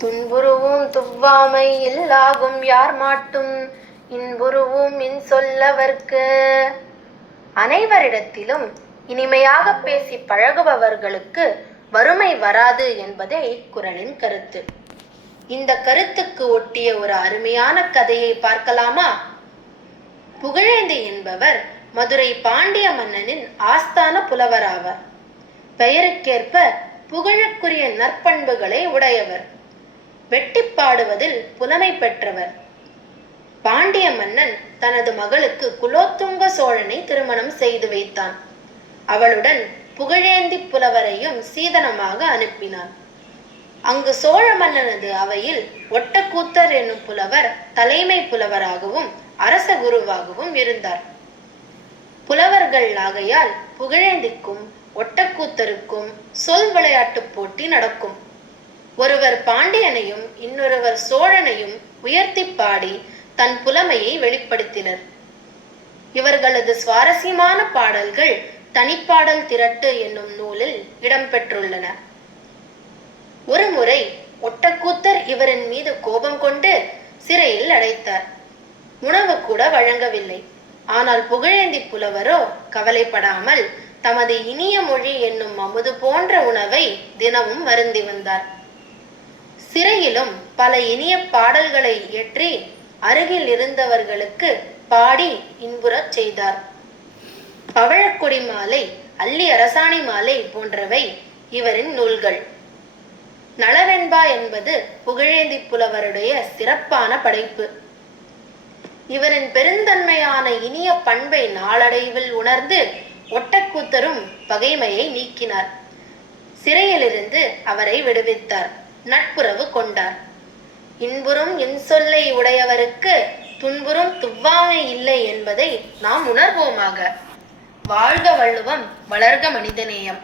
துன்புருவும் துவ்வாமை இல்லாகும் யார் மாட்டும் இன்புருவும் இன்சொல்லவர்க்கு. அனைவரிடத்திலும் இனிமையாக பேசி பழகுபவர்களுக்கு வறுமை வராது என்பதே இக்குறளின் கருத்து. இந்த கருத்துக்கு ஒட்டிய ஒரு அருமையான கதையை பார்க்கலாமா? புகழேந்தி என்பவர் மதுரை பாண்டிய மன்னனின் ஆஸ்தான புலவராவார். பெயருக்கேற்ப புகழுக்குரிய நற்பண்புகளை உடையவர். வெட்டி பாடுவதில் புலமை பெற்றவர். பாண்டிய மன்னன் தனது மகளுக்கு குலோத்துங்க சோழனை திருமணம் செய்து வைத்தான். அவளுடன் புகழேந்தி புலவரையும் சீதனமாக அனுப்பினான். அங்கு சோழ மன்னனது அவையில் ஒட்டக்கூத்தர் என்னும் புலவர் தலைமை புலவராகவும் அரச குருவாகவும் இருந்தார். புலவர்கள் ஆகையால் புகழேந்திக்கும் ஒட்டக்கூத்தருக்கும் சொல் விளையாட்டு போட்டி நடக்கும். ஒருவர் பாண்டியனையும் இன்னொருவர் சோழனையும் உயர்த்தி பாடி தன் புலமையை வெளிப்படுத்தினர். இவர்களது சுவாரஸ்யமான பாடல்கள் தனிப்பாடல் திரட்டு என்னும் நூலில் இடம்பெற்றுள்ளன. ஒருமுறை ஒட்டக்கூத்தர் இவரின் மீது கோபம் கொண்டு சிறையில் அடைத்தார். உணவு கூட வழங்கவில்லை. ஆனால் புகழேந்தி புலவரோ கவலைப்படாமல் தமது இனிய மொழி என்னும் அமுது போன்ற உணவை தினமும் வருந்தி வந்தார். சிறையிலும் பல இனிய பாடல்களை இயற்றி அருகில் இருந்தவர்களுக்கு பாடி இன்புறச் செய்தார். பவழக்கொடி மாலை, அல்லி அரசாணி மாலை போன்றவை இவரின் நூல்கள். நளவெண்பா என்பது புகழேந்தி புலவருடைய சிறப்பான படைப்பு. இவரின் பெருந்தன்மையான இனிய பண்பை நாளடைவில் உணர்ந்து ஒட்டக்கூத்தரும் பகைமையை நீக்கினார். சிறையிலிருந்து அவரை விடுவித்தார். நட்புறவு கொண்டார். இன்புறும் இன்சொல்லை உடையவருக்கு துன்புறும் துவ்வாமை இல்லை என்பதை நாம் உணர்வோமாக. வாழ்க வள்ளுவம், வளர்க மனிதநேயம்.